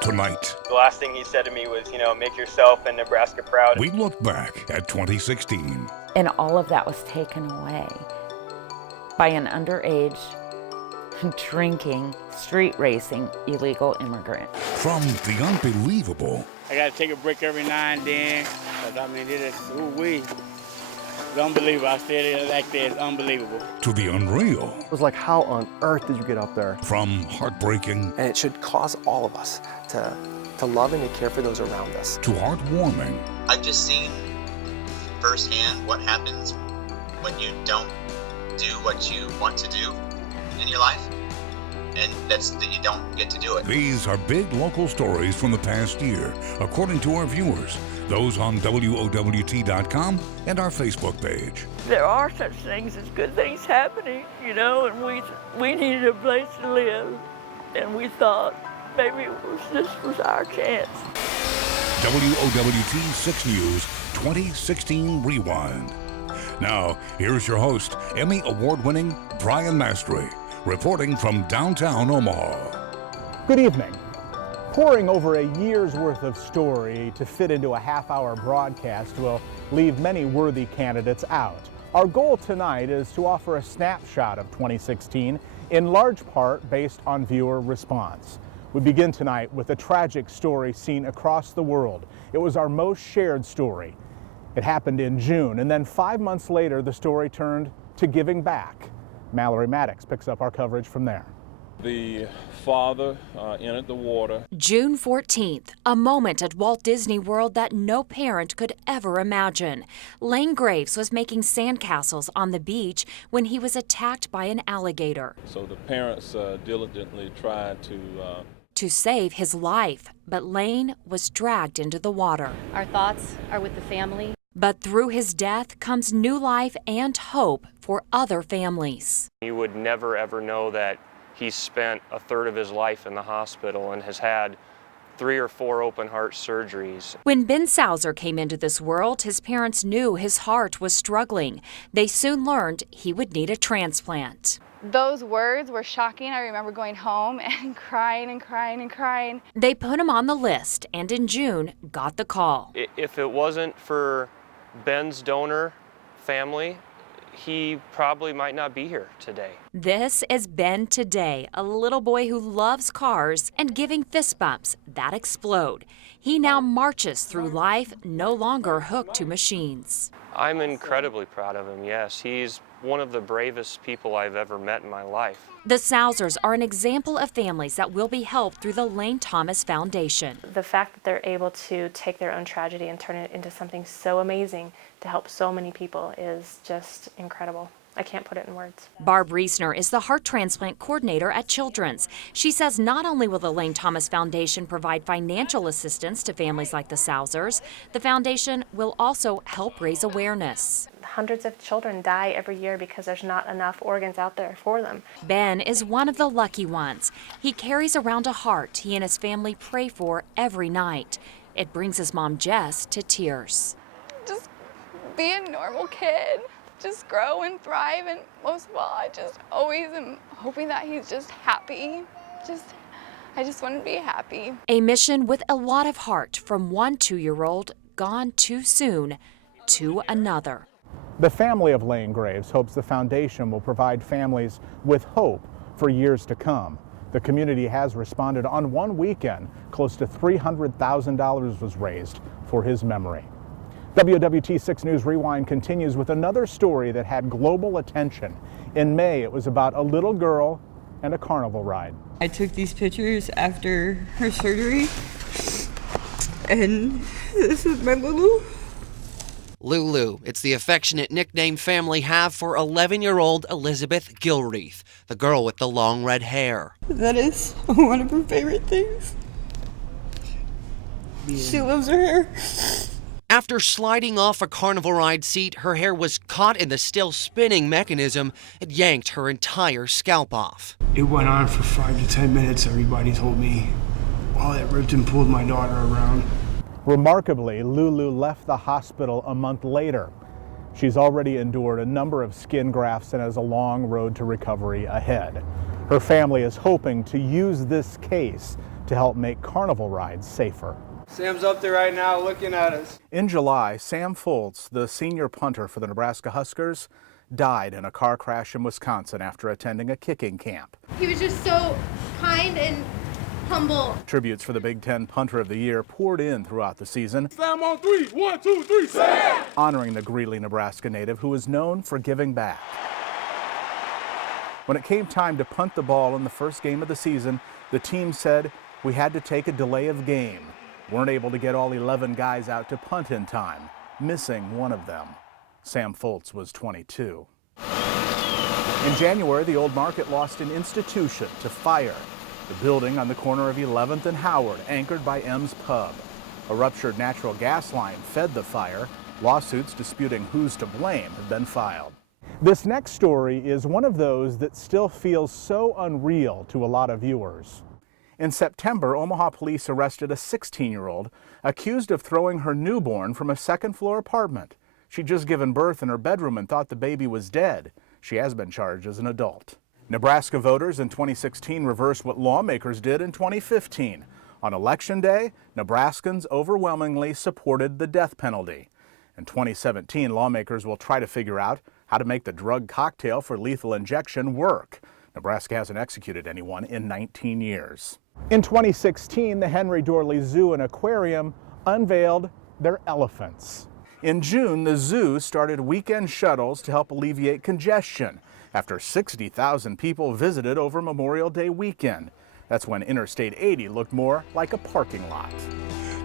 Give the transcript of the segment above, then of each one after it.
tonight. The last thing he said to me was, make yourself and Nebraska proud. We look back at 2016. And all of that was taken away by an underage, drinking, street racing, illegal immigrant. From the unbelievable. I gotta take a break every now and then, because it is, it's unbelievable. I said it like that, it's unbelievable. To the unreal. It was like, how on earth did you get up there? From heartbreaking. And it should cause all of us to love and to care for those around us. To heartwarming. I've just seen firsthand what happens when you don't do what you want to do in your life, and that's that you don't get to do it. These are big local stories from the past year, according to our viewers, those on WOWT.com and our Facebook page. There are such things as good things happening, and we needed a place to live, and we thought maybe this was our chance. WOWT 6 News 2016 Rewind. Now, here's your host, Emmy Award-winning Brian Mastre, reporting from downtown Omaha. Good evening. Pouring over a year's worth of story to fit into a half-hour broadcast will leave many worthy candidates out. Our goal tonight is to offer a snapshot of 2016, in large part based on viewer response. We begin tonight with a tragic story seen across the world. It was our most shared story. It happened in June, and then 5 months later, the story turned to giving back. Mallory Maddox picks up our coverage from there. The father entered the water. June 14th, a moment at Walt Disney World that no parent could ever imagine. Lane Graves was making sandcastles on the beach when he was attacked by an alligator. So the parents diligently tried to save his life, but Lane was dragged into the water. Our thoughts are with the family. But through his death comes new life and hope for other families. You would never ever know that he's spent a third of his life in the hospital and has had 3 or 4 open heart surgeries. When Ben Sauser came into this world, his parents knew his heart was struggling. They soon learned he would need a transplant. Those words were shocking. I remember going home and crying and crying and crying. They put him on the list and in June got the call. If it wasn't for Ben's donor family, he probably might not be here today. This is Ben today, a little boy who loves cars and giving fist bumps that explode. He now marches through life, no longer hooked to machines. I'm incredibly proud of him, yes. He's one of the bravest people I've ever met in my life. The Sausers are an example of families that will be helped through the Lane Thomas Foundation. The fact that they're able to take their own tragedy and turn it into something so amazing to help so many people is just incredible. I can't put it in words. Barb Reesner is the heart transplant coordinator at Children's. She says not only will the Lane Thomas Foundation provide financial assistance to families like the Sausers, the foundation will also help raise awareness. Hundreds of children die every year because there's not enough organs out there for them. Ben is one of the lucky ones. He carries around a heart he and his family pray for every night. It brings his mom, Jess, to tears. Just be a normal kid. Just grow and thrive, and most of all, I just always am hoping that he's just happy. I just want to be happy. A mission with a lot of heart from one 2-year-old gone too soon to another. The family of Lane Graves hopes the foundation will provide families with hope for years to come. The community has responded. On one weekend, close to $300,000 was raised for his memory. WOWT 6 News Rewind continues with another story that had global attention. In May, it was about a little girl and a carnival ride. I took these pictures after her surgery, and this is my Lulu. Lulu, it's the affectionate nickname family have for 11-year-old Elizabeth Gilreath, the girl with the long red hair. That is one of her favorite things. Yeah. She loves her hair. After sliding off a carnival ride seat, her hair was caught in the still spinning mechanism. It yanked her entire scalp off. It went on for 5 to 10 minutes, everybody told me, while it ripped and pulled my daughter around. Remarkably, Lulu left the hospital a month later. She's already endured a number of skin grafts and has a long road to recovery ahead. Her family is hoping to use this case to help make carnival rides safer. Sam's up there right now looking at us. In July, Sam Foltz, the senior punter for the Nebraska Huskers, died in a car crash in Wisconsin after attending a kicking camp. He was just so kind and humble. Tributes for the Big Ten Punter of the Year poured in throughout the season. Sam on three. 1, 2, 3, Sam! Honoring the Greeley, Nebraska native who is known for giving back. When it came time to punt the ball in the first game of the season, the team said, "We had to take a delay of game. Weren't able to get all 11 guys out to punt in time, missing one of them." Sam Foltz was 22. In January, the Old Market lost an institution to fire. The building on the corner of 11th and Howard, anchored by M's Pub. A ruptured natural gas line fed the fire. Lawsuits disputing who's to blame have been filed. This next story is one of those that still feels so unreal to a lot of viewers. In September, Omaha police arrested a 16-year-old accused of throwing her newborn from a second-floor apartment. She'd just given birth in her bedroom and thought the baby was dead. She has been charged as an adult. Nebraska voters in 2016 reversed what lawmakers did in 2015. On Election Day, Nebraskans overwhelmingly supported the death penalty. In 2017, lawmakers will try to figure out how to make the drug cocktail for lethal injection work. Nebraska hasn't executed anyone in 19 years. In 2016, the Henry Dorley Zoo and Aquarium unveiled their elephants. In June, the zoo started weekend shuttles to help alleviate congestion after 60,000 people visited over Memorial Day weekend. That's when Interstate 80 looked more like a parking lot.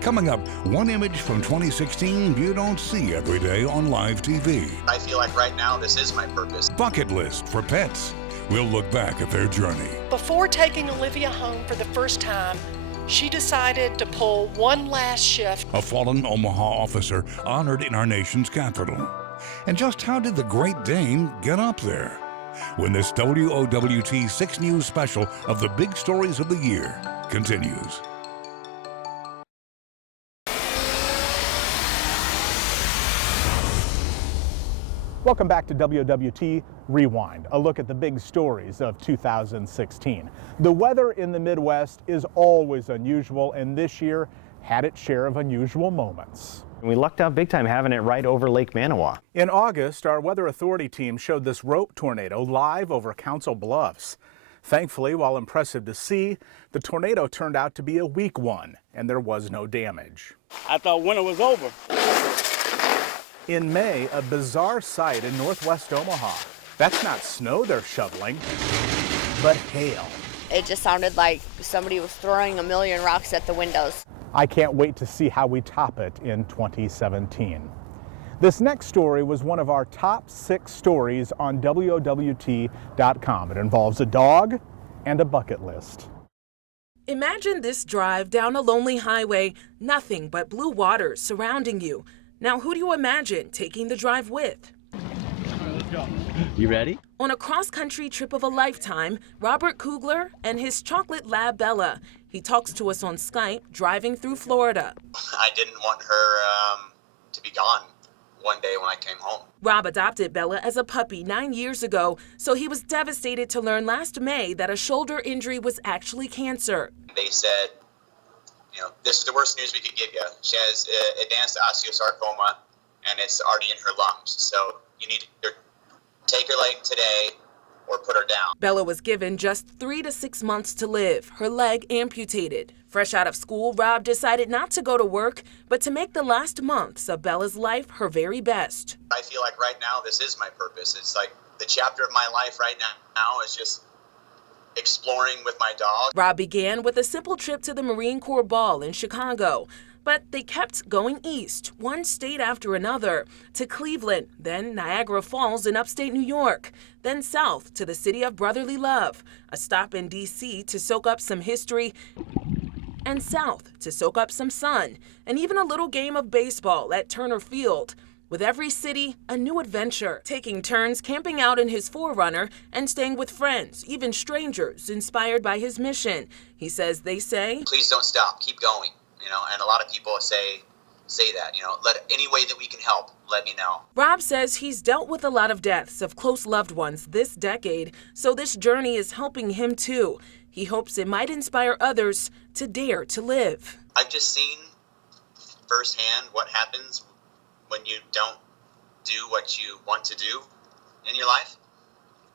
Coming up, one image from 2016 you don't see every day on live TV. I feel like right now this is my purpose. Bucket list for pets. We'll look back at their journey. Before taking Olivia home for the first time, she decided to pull one last shift. A fallen Omaha officer honored in our nation's capital. And just how did the Great Dane get up there? When this WOWT 6 News special of the big stories of the year continues. Welcome back to WOWT Rewind, a look at the big stories of 2016. The weather in the Midwest is always unusual, and this year had its share of unusual moments. We lucked out big time having it right over Lake Manawa. In August, our Weather Authority team showed this rope tornado live over Council Bluffs. Thankfully, while impressive to see, the tornado turned out to be a weak one, and there was no damage. I thought winter was over. In May, a bizarre sight in northwest Omaha. That's not snow they're shoveling, but hail. It just sounded like somebody was throwing a million rocks at the windows. I can't wait to see how we top it in 2017. This next story was one of our top 6 stories on WOWT.com. It involves a dog and a bucket list. Imagine this drive down a lonely highway, nothing but blue waters surrounding you. Now, who do you imagine taking the drive with? Let's go. You ready? On a cross-country trip of a lifetime, Robert Kugler and his chocolate lab Bella. He talks to us on Skype, driving through Florida. I didn't want her to be gone one day when I came home. Rob adopted Bella as a puppy 9 years ago, so he was devastated to learn last May that a shoulder injury was actually cancer. They said, this is the worst news we could give you. She has advanced osteosarcoma, and it's already in her lungs. So you need to either take her leg today or put her down. Bella was given just 3 to 6 months to live, her leg amputated. Fresh out of school, Rob decided not to go to work, but to make the last months of Bella's life her very best. I feel like right now this is my purpose. It's like the chapter of my life right now is just exploring with my dog. Rob began with a simple trip to the Marine Corps Ball in Chicago, but they kept going east, one state after another, to Cleveland, then Niagara Falls in upstate New York, then south to the city of brotherly love, a stop in D.C. to soak up some history, and south to soak up some sun, and even a little game of baseball at Turner Field. With every city, a new adventure, taking turns camping out in his 4Runner and staying with friends, even strangers, inspired by his mission. He says they say, please don't stop, keep going, and a lot of people say that, let any way that we can help, let me know. Rob says he's dealt with a lot of deaths of close loved ones this decade, so this journey is helping him too. He hopes it might inspire others to dare to live. I've just seen firsthand what happens when you don't do what you want to do in your life,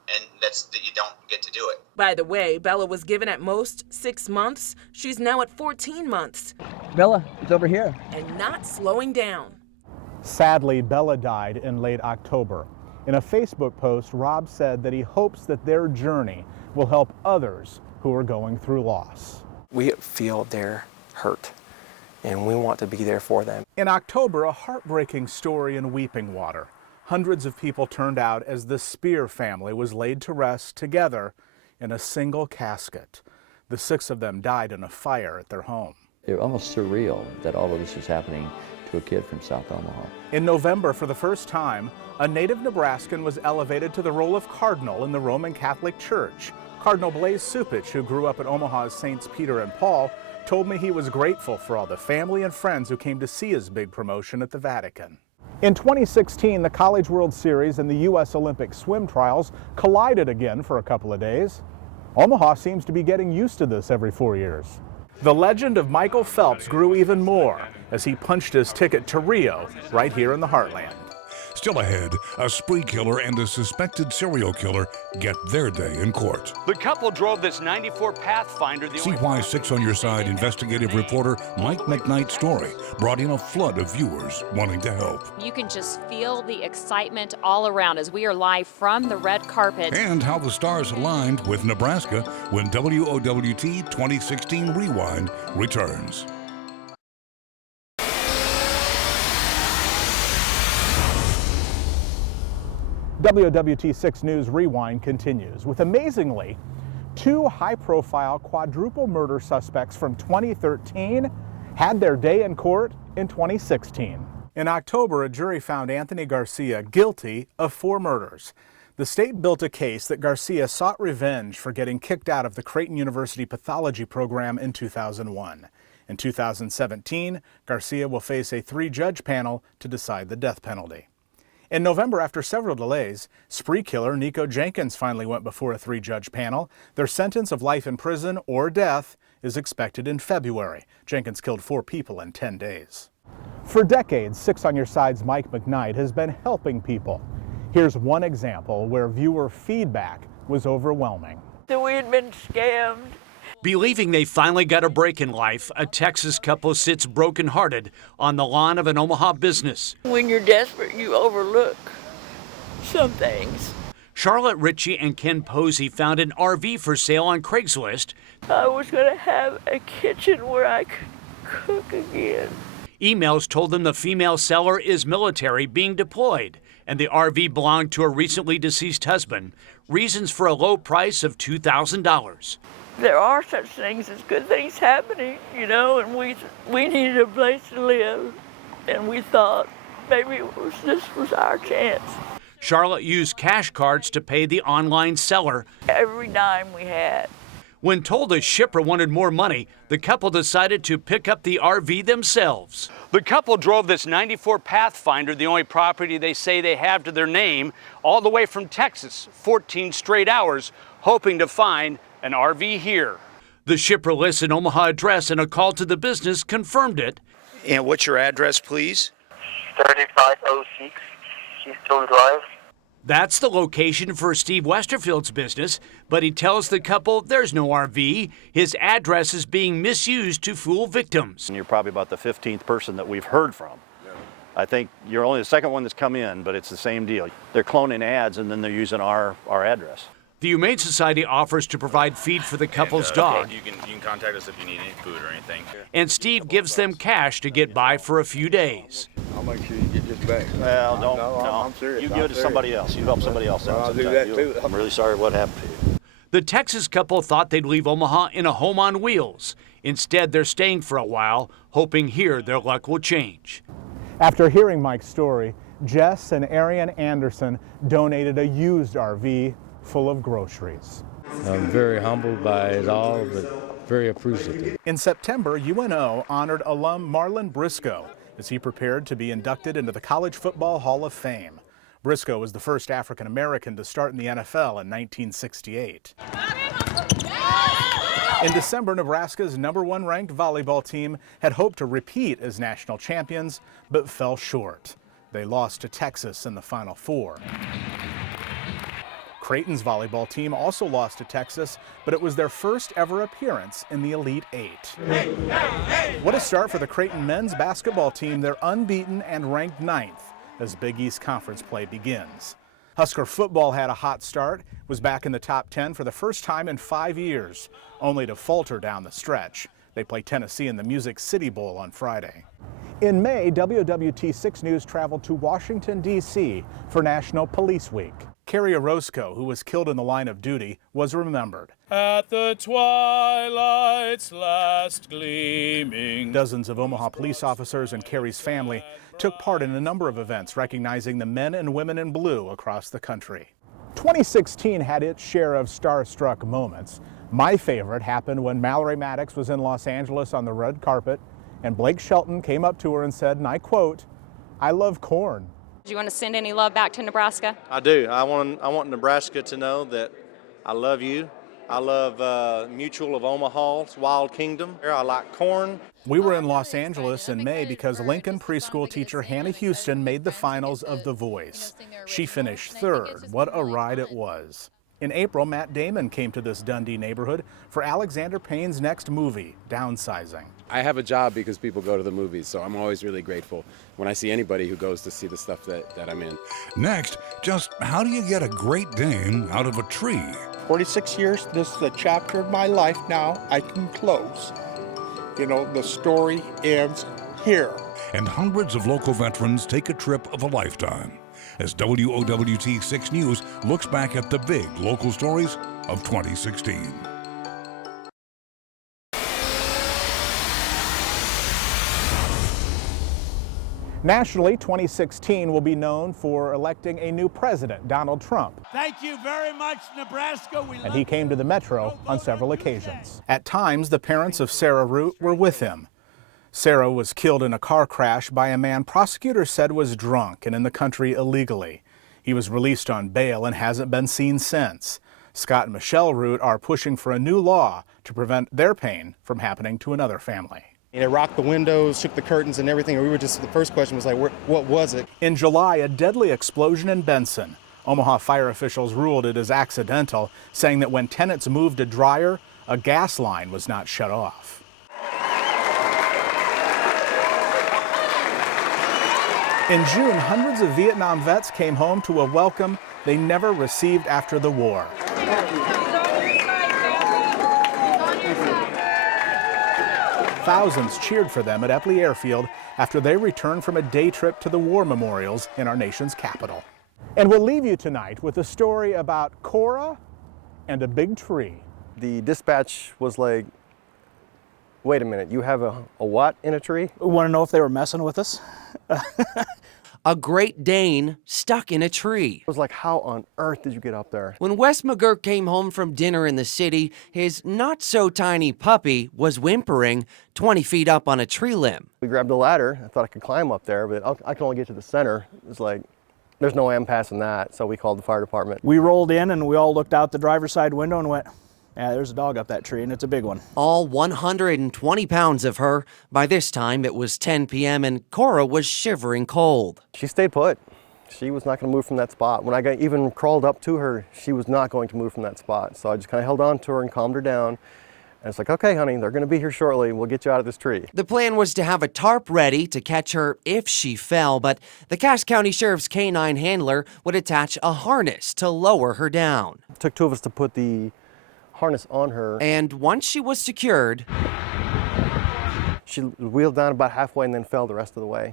and that's that you don't get to do it. By the way, Bella was given at most 6 months. She's now at 14 months. Bella, it's over here. And not slowing down. Sadly, Bella died in late October. In a Facebook post, Rob said that he hopes that their journey will help others who are going through loss. We feel their hurt, and we want to be there for them. In October, a heartbreaking story in Weeping Water. Hundreds of people turned out as the Spear family was laid to rest together in a single casket. The 6 of them died in a fire at their home. It was almost surreal that all of this was happening to a kid from South Omaha. In November, for the first time, a native Nebraskan was elevated to the role of cardinal in the Roman Catholic Church. Cardinal Blaise Supich, who grew up at Omaha's Saints Peter and Paul, told me he was grateful for all the family and friends who came to see his big promotion at the Vatican. In 2016, the College World Series and the U.S. Olympic swim trials collided again for a couple of days. Omaha seems to be getting used to this every 4 years. The legend of Michael Phelps grew even more as he punched his ticket to Rio right here in the heartland. Still ahead, a spree killer and a suspected serial killer get their day in court. The couple drove this 94 Pathfinder. See why 6 on Your Side investigative reporter Mike McKnight's story brought in a flood of viewers wanting to help. You can just feel the excitement all around as we are live from the red carpet. And how the stars aligned with Nebraska when WOWT 2016 Rewind returns. WOWT 6 News Rewind continues with, amazingly, 2 high-profile quadruple murder suspects from 2013 had their day in court in 2016. In October, a jury found Anthony Garcia guilty of 4 murders. The state built a case that Garcia sought revenge for getting kicked out of the Creighton University pathology program in 2001. In 2017, Garcia will face a 3-judge panel to decide the death penalty. In November, after several delays, spree killer Nico Jenkins finally went before a 3-judge panel. Their sentence of life in prison or death is expected in February. Jenkins killed 4 people in 10 days. For decades, 6 on Your Side's Mike McKnight has been helping people. Here's one example where viewer feedback was overwhelming. That we had been scammed. Believing they finally got a break in life, a Texas couple sits brokenhearted on the lawn of an Omaha business. When you're desperate, you overlook some things. Charlotte Ritchie and Ken Posey found an RV for sale on Craigslist. I was going to have a kitchen where I could cook again. Emails told them the female seller is military being deployed, and the RV belonged to a recently deceased husband. Reasons for a low price of $2,000. There are such things as good things happening, you know, and we needed a place to live, and we thought maybe this was our chance. Charlotte used cash cards to pay the online seller. Every dime we had. When told a shipper wanted more money, the couple decided to pick up the RV themselves. The couple drove this 94 Pathfinder, the only property they say they have to their name, all the way from Texas, 14 straight hours, hoping to find an RV here. The shipper lists an Omaha address, and a call to the business confirmed it. And what's your address, please? 3506 Keystone Drive. That's the location for Steve Westerfield's business, but he tells the couple there's no RV. His address is being misused to fool victims. And you're probably about the 15th person that we've heard from. I think you're only the second one that's come in, but it's the same deal. They're cloning ads, and then they're using our address. The Humane Society offers to provide feed for the couple's dog. You can contact us if you need any food or anything. And Steve gives them cash to get by for a few days. I'll make sure you get this back. Well, no. I'm serious. You give it to somebody else. You help somebody else out. I'll do that too. I'm really sorry what happened to you. The Texas couple thought they'd leave Omaha in a home on wheels. Instead, they're staying for a while, hoping here their luck will change. After hearing Mike's story, Jess and Arian Anderson donated a used RV full of groceries. I'm very humbled by it all, but very appreciative. In September, UNO honored alum Marlon Briscoe as he prepared to be inducted into the College Football Hall of Fame. Briscoe was the first African American to start in the NFL in 1968. In December, Nebraska's #1 ranked volleyball team had hoped to repeat as national champions, but fell short. They lost to Texas in the Final Four. Creighton's volleyball team also lost to Texas, but it was their first ever appearance in the Elite Eight. What a start for the Creighton men's basketball team. They're unbeaten and ranked 9th as Big East Conference play begins. Husker football had a hot start, was back in the top 10 for the first time in 5 years, only to falter down the stretch. They play Tennessee in the Music City Bowl on Friday. In May, WOWT 6 News traveled to Washington, D.C. for National Police Week. Carrie Orozco, who was killed in the line of duty, was remembered. At the twilight's last gleaming. Dozens of Omaha police officers and Carrie's family took part in a number of events recognizing the men and women in blue across the country. 2016 had its share of starstruck moments. My favorite happened when Mallory Maddox was in Los Angeles on the red carpet, and Blake Shelton came up to her and said, and I quote, "I love corn." Do you want to send any love back to Nebraska? I do. I want Nebraska to know that I love you. I love Mutual of Omaha's Wild Kingdom. I like corn. We were in Los Angeles in May because Lincoln preschool teacher Hannah Houston made the finals of The Voice. She finished 3rd. What a ride it was. In April, Matt Damon came to this Dundee neighborhood for Alexander Payne's next movie, Downsizing. I have a job because people go to the movies, so I'm always really grateful when I see anybody who goes to see the stuff that I'm in. Next, just how do you get a Great Dane out of a tree? 46 years, this is a chapter of my life now I can close. You know, the story ends here. And hundreds of local veterans take a trip of a lifetime as WOWT 6 News looks back at the big local stories of 2016. Nationally, 2016 will be known for electing a new president, Donald Trump. Thank you very much, Nebraska. And he came to the Metro on several occasions. At times, the parents of Sarah Root were with him. Sarah was killed in a car crash by a man prosecutors said was drunk and in the country illegally. He was released on bail and hasn't been seen since. Scott and Michelle Root are pushing for a new law to prevent their pain from happening to another family. It rocked the windows, shook the curtains and everything. We were just, the first question was like, what was it? In July, a deadly explosion in Benson. Omaha fire officials ruled it as accidental, saying that when tenants moved a dryer, a gas line was not shut off. In June, hundreds of Vietnam vets came home to a welcome they never received after the war. Thousands cheered for them at Epley Airfield after they returned from a day trip to the war memorials in our nation's capital. And we'll leave you tonight with a story about Cora and a big tree. The dispatch was like, wait a minute, you have a what in a tree? We want to know if they were messing with us. A Great Dane stuck in a tree. It was like, how on earth did you get up there? When Wes McGurk came home from dinner in the city, his not-so-tiny puppy was whimpering 20 feet up on a tree limb. We grabbed a ladder. I thought I could climb up there, but I can only get to the center. It was like, there's no way I'm passing that, so we called the fire department. We rolled in and we all looked out the driver's side window and went, yeah, there's a dog up that tree, and it's a big one. All 120 pounds of her. By this time, it was 10 p.m., and Cora was shivering cold. She stayed put. She was not going to move from that spot. When I even crawled up to her, she was not going to move from that spot. So I just kind of held on to her and calmed her down. And it's like, okay, honey, they're going to be here shortly. We'll get you out of this tree. The plan was to have a tarp ready to catch her if she fell, but the Cass County Sheriff's canine handler would attach a harness to lower her down. It took two of us to put the harness on her. And once she was secured, she wheeled down about halfway and then fell the rest of the way.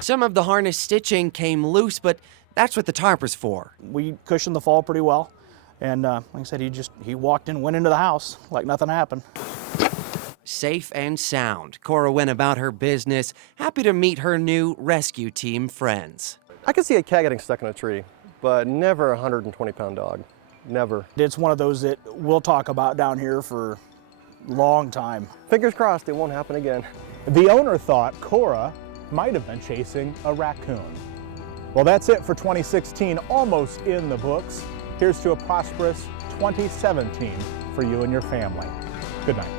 Some of the harness stitching came loose, but that's what the tarp was for. We cushioned the fall pretty well. And like I said, he walked in, went into the house like nothing happened. Safe and sound, Cora went about her business, happy to meet her new rescue team friends. I could see a cat getting stuck in a tree, but never a 120-pound dog. Never. It's one of those that we'll talk about down here for a long time. Fingers crossed it won't happen again. The owner thought Cora might have been chasing a raccoon. Well, that's it for 2016, almost in the books. Here's to a prosperous 2017 for you and your family. Good night.